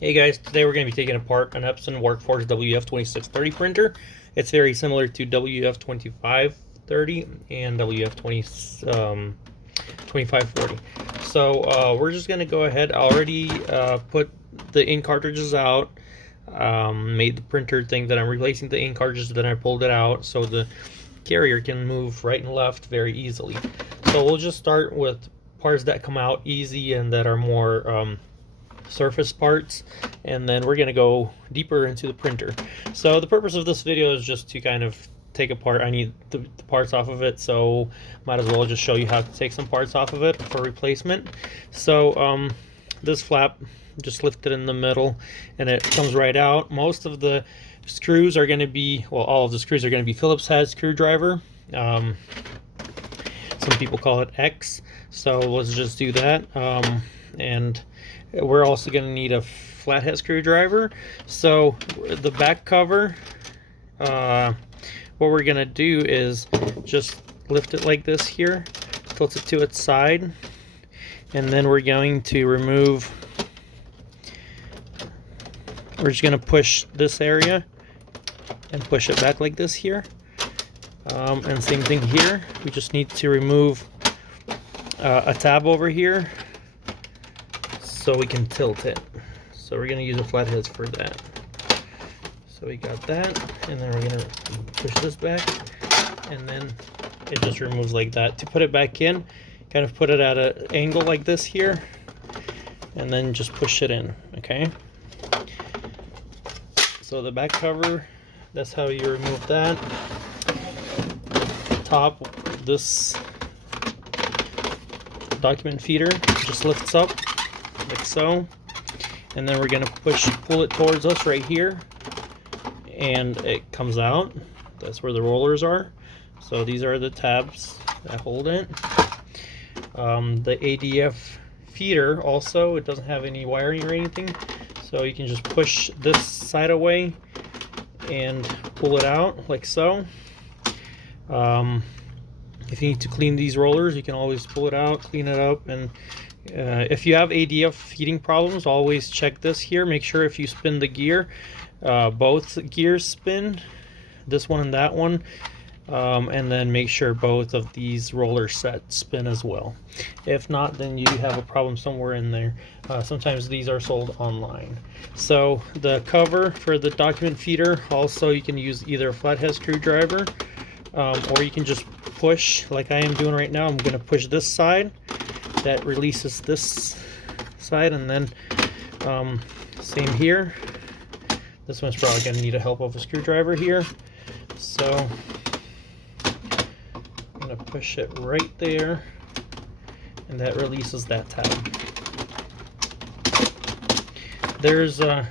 Hey guys, today we're going to be taking apart an Epson Workforce WF-2630 printer. It's very similar to WF-2530 and WF-2540. So we're just going to go ahead. I already put the ink cartridges out, made the printer think that I'm replacing the ink cartridges, then I pulled it out so the carrier can move right and left very easily. So we'll just start with parts that come out easy and that are more surface parts, and then we're going to go deeper into the printer. So the purpose of this video is just to kind of take apart. I need the parts off of it, so might as well just show you how to take some parts off of it for replacement. So this flap, just lift it in the middle and it comes right out. Most of the screws are going to be, well, all of the screws are going to be Phillips head screwdriver. Some people call it X, so let's just do that. And we're also going to need a flathead screwdriver. So the back cover, what we're going to do is just lift it like this here, tilt it to its side, and then we're going to remove, we're just going to push this area and push it back like this here. And same thing here, we just need to remove a tab over here so we can tilt it. So we're going to use the flatheads for that. So we got that, and then we're going to push this back, and then it just removes like that. To put it back in, kind of put it at an angle like this here, and then just push it in, okay? So the back cover, that's how you remove that. Top, this document feeder just lifts up like so, and then we're going to pull it towards us right here, and it comes out. That's where the rollers are. So these are the tabs that hold it. The ADF feeder also, it doesn't have any wiring or anything, so you can just push this side away and pull it out like so. If you need to clean these rollers, you can always pull it out, clean it up, and if you have ADF feeding problems, always check this here. Make sure if you spin the gear, both gears spin, this one and that one, and then make sure both of these roller sets spin as well. If not, then you have a problem somewhere in there. Sometimes these are sold online. So the cover for the document feeder, also you can use either a flathead screwdriver, or you can just push like I am doing right now. I'm going to push this side. That releases this side, and then same here. This one's probably going to need a help of a screwdriver here. So I'm going to push it right there, and that releases that tab. There's a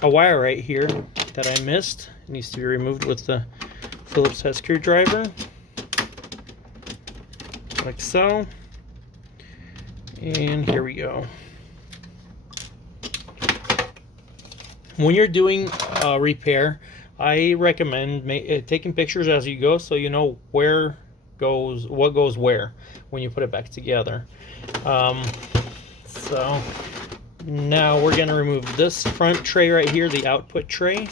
wire right here that I missed. It needs to be removed with the Phillips head screwdriver, like so. And here we go. When you're doing a repair, I recommend taking pictures as you go, so you know what goes where when you put it back together. So now we're going to remove this front tray right here, the output tray.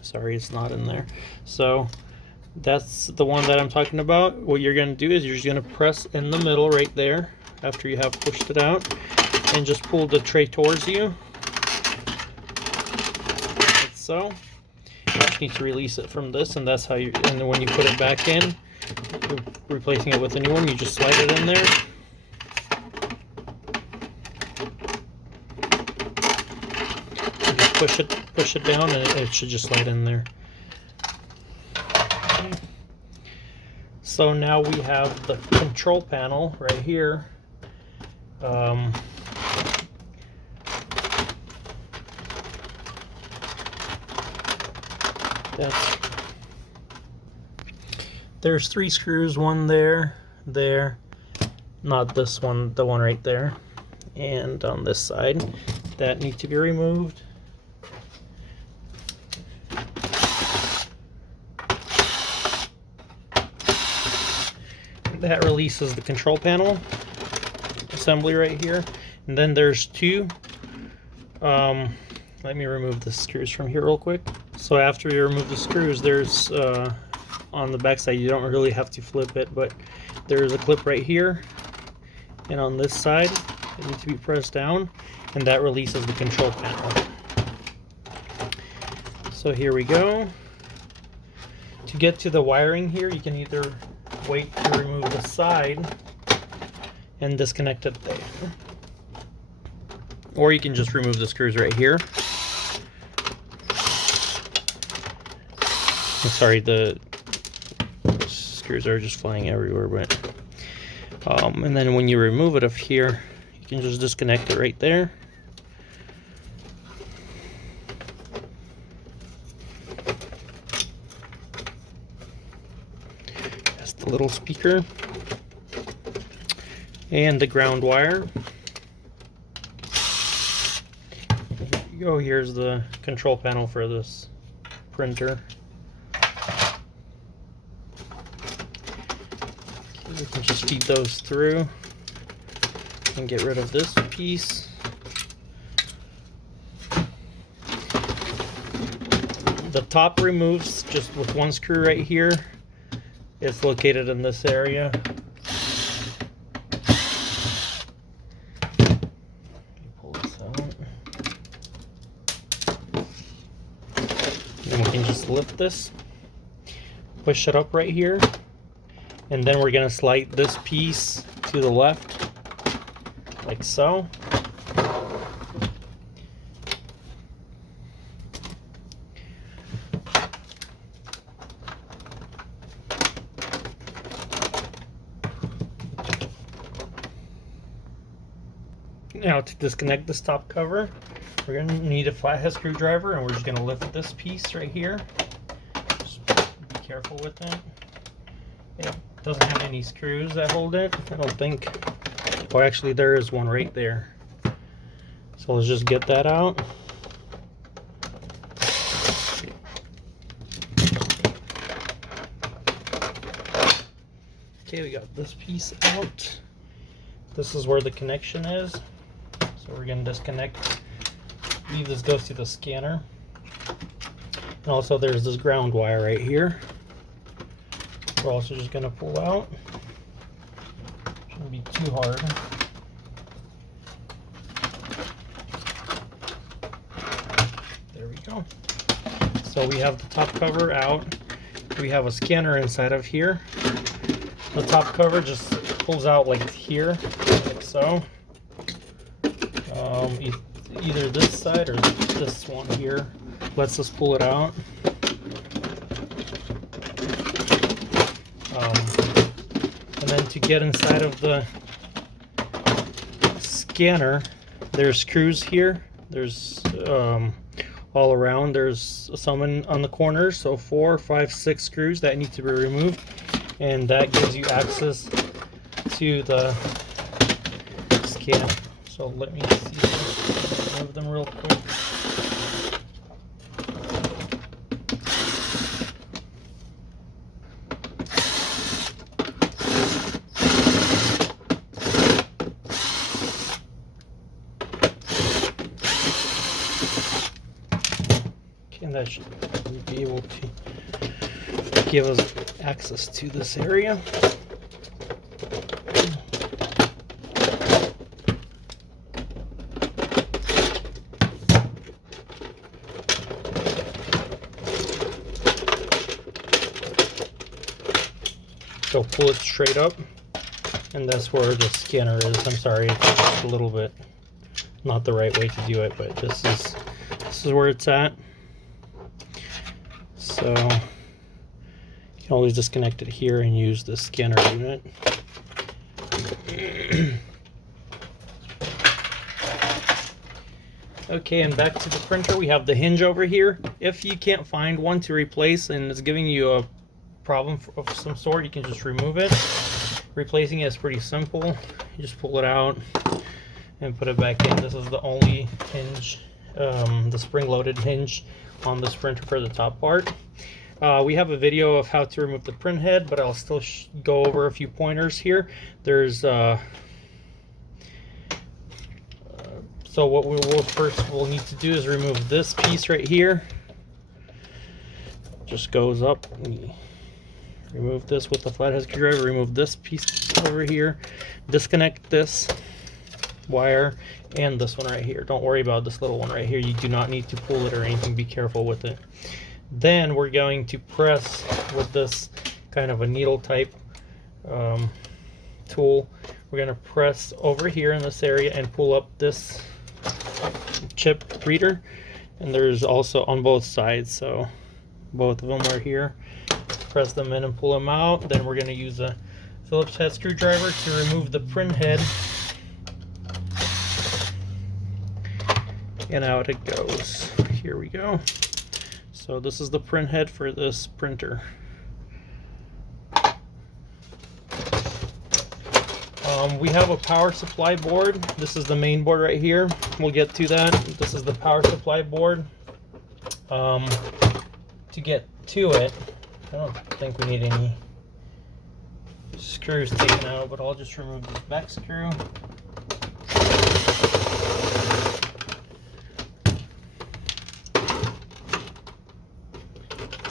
Sorry, it's not in there. So that's the one that I'm talking about. What you're going to do is you're just going to press in the middle right there after you have pushed it out, and just pull the tray towards you, like so. You just need to release it from this, and that's how you, and then when you put it back in, you're replacing it with a new one, you just slide it in there. You just push it down, and it should just slide in there. Okay. So now we have the control panel right here. There's 3 screws, one there, not this one, the one right there, and on this side, that need to be removed. That releases the control panel assembly right here, and then there's 2 Let me remove the screws from here real quick. So after you remove the screws, there's on the back side, you don't really have to flip it, but there's a clip right here, and on this side it needs to be pressed down, and that releases the control panel. So here we go. To get to the wiring here, you can either wait to remove the side and disconnect it there, or you can just remove the screws right here. I'm sorry, the screws are just flying everywhere, but and then when you remove it up here, you can just disconnect it right there. That's the little speaker and the ground wire. Here you go. Here's the control panel for this printer. We can just feed those through and get rid of this piece. The top removes just with one screw right here. It's located in this area. Pull this out. And we can just lift this, push it up right here. And then we're going to slide this piece to the left, like so. Now to disconnect this top cover, we're going to need a flathead screwdriver, and we're just going to lift this piece right here. Just be careful with it. It doesn't have any screws that hold it, I don't think. Well, actually there is one right there. So let's just get that out. Okay, we got this piece out. This is where the connection is. So we're going to disconnect. I believe this goes to the scanner. And also there's this ground wire right here. We're also just going to pull out. Shouldn't be too hard. There we go. So we have the top cover out. We have a scanner inside of here. The top cover just pulls out like here, like so. Either this side or this one here lets us pull it out. And then to get inside of the scanner, there's screws here. There's all around. There's some on the corners, so 4, 5, 6 screws that need to be removed, and that gives you access to the scanner. So let me see, remove them real quick. And that should be able to give us access to this area. So pull it straight up, and that's where the scanner is. I'm sorry, it's just a little bit not the right way to do it, but this is where it's at. So you can always disconnect it here and use the scanner unit. Okay, and back to the printer, we have the hinge over here. If you can't find one to replace and it's giving you a problem of some sort, you can just remove it. Replacing it is pretty simple. You just pull it out and put it back in. This is the only hinge, the spring-loaded hinge on this printer for the top part. We have a video of how to remove the print head, but I'll still go over a few pointers here. There's So what we will first we'll need to do is remove this piece right here. Just goes up. Remove this with the flathead screwdriver. Remove this piece over here. Disconnect this wire and this one right here. Don't worry about this little one right here. You do not need to pull it or anything. Be careful with it. Then we're going to press with this kind of a needle type tool. We're going to press over here in this area and pull up this chip reader, and there's also on both sides, so both of them are here. Press them in and pull them out. Then we're going to use a Phillips head screwdriver to remove the print head, and out it goes. Here we go. So this is the print head for this printer. We have a power supply board. This is the main board right here. We'll get to that. This is the power supply board. To get to it, I don't think we need any screws taken out, but I'll just remove this back screw.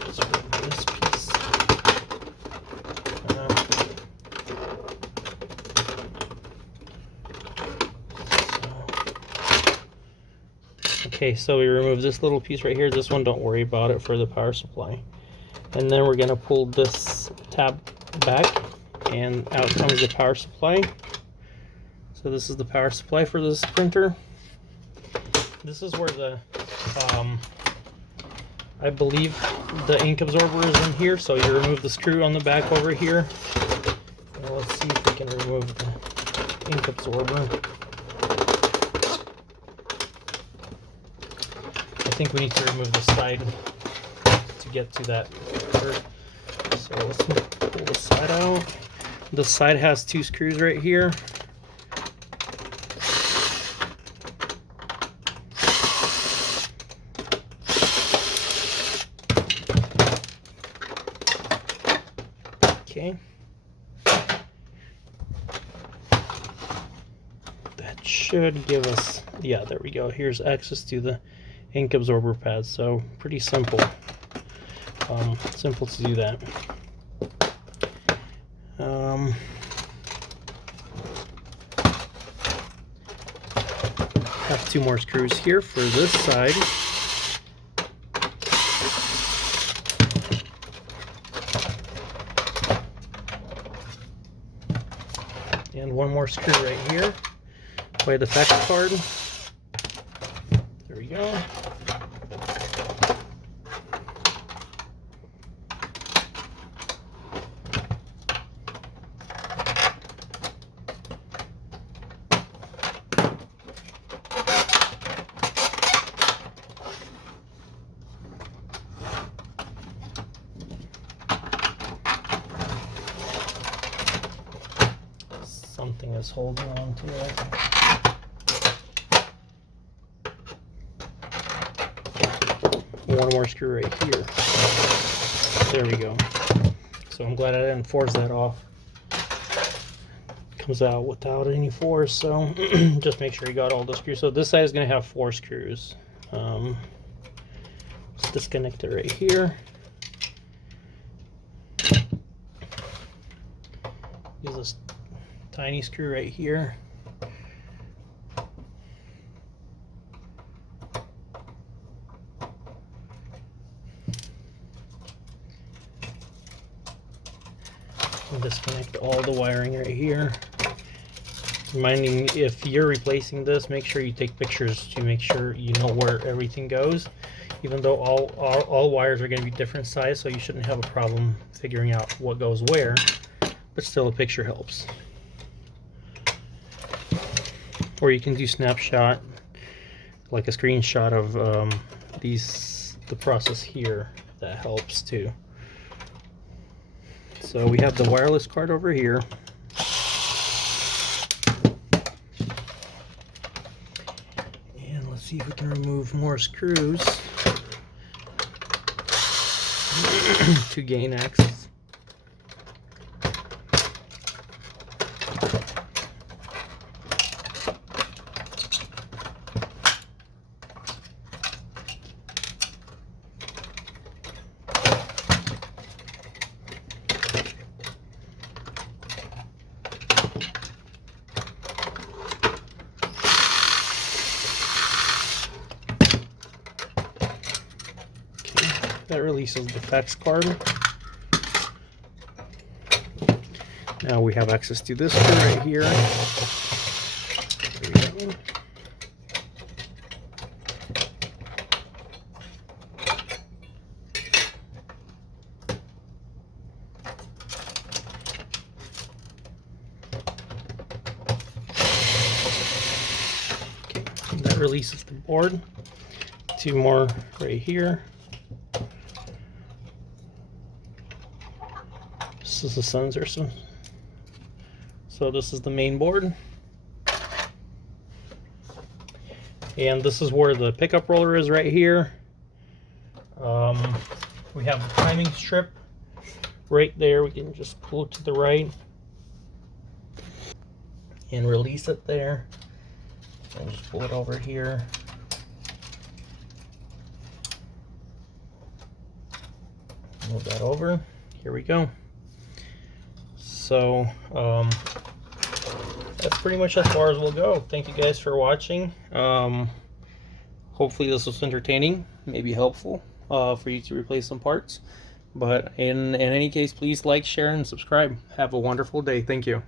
Just remove this piece. Okay, so we remove this little piece right here. This one, don't worry about it for the power supply. And then we're going to pull this tab back, and out comes the power supply. So this is the power supply for this printer. This is where the, I believe the ink absorber is in here. So you remove the screw on the back over here. And let's see if we can remove the ink absorber. I think we need to remove the side to get to that. So let's pull the side out. The side has two screws right here. Okay. That should give us, yeah, there we go. Here's access to the ink absorber pad, so pretty simple. Simple to do that. Have two more screws here for this side. And one more screw right here by the fact card. There we go. Something is holding on to it. One more screw right here. There we go. So I'm glad I didn't force that off. Comes out without any force, so just make sure you got all the screws. So this side is going to have 4 screws. Let's disconnect it right here. Use this tiny screw right here. And disconnect all the wiring right here. Reminding, if you're replacing this, make sure you take pictures to make sure you know where everything goes. Even though all wires are going to be different size, so you shouldn't have a problem figuring out what goes where, but still a picture helps. Or you can do snapshot, like a screenshot of the process here. That helps too. So we have the wireless card over here. And let's see if we can remove more screws to gain access. That releases the fax card. Now we have access to this screw right here. There we go. That releases the board. Two more right here. This is the sensor. So this is the main board. And this is where the pickup roller is right here. We have the timing strip right there. We can just pull it to the right and release it there. And just pull it over here. Move that over. Here we go. So that's pretty much as far as we'll go. Thank you guys for watching. Hopefully this was entertaining, maybe helpful for you to replace some parts. But in any case, please like, share, and subscribe. Have a wonderful day. Thank you.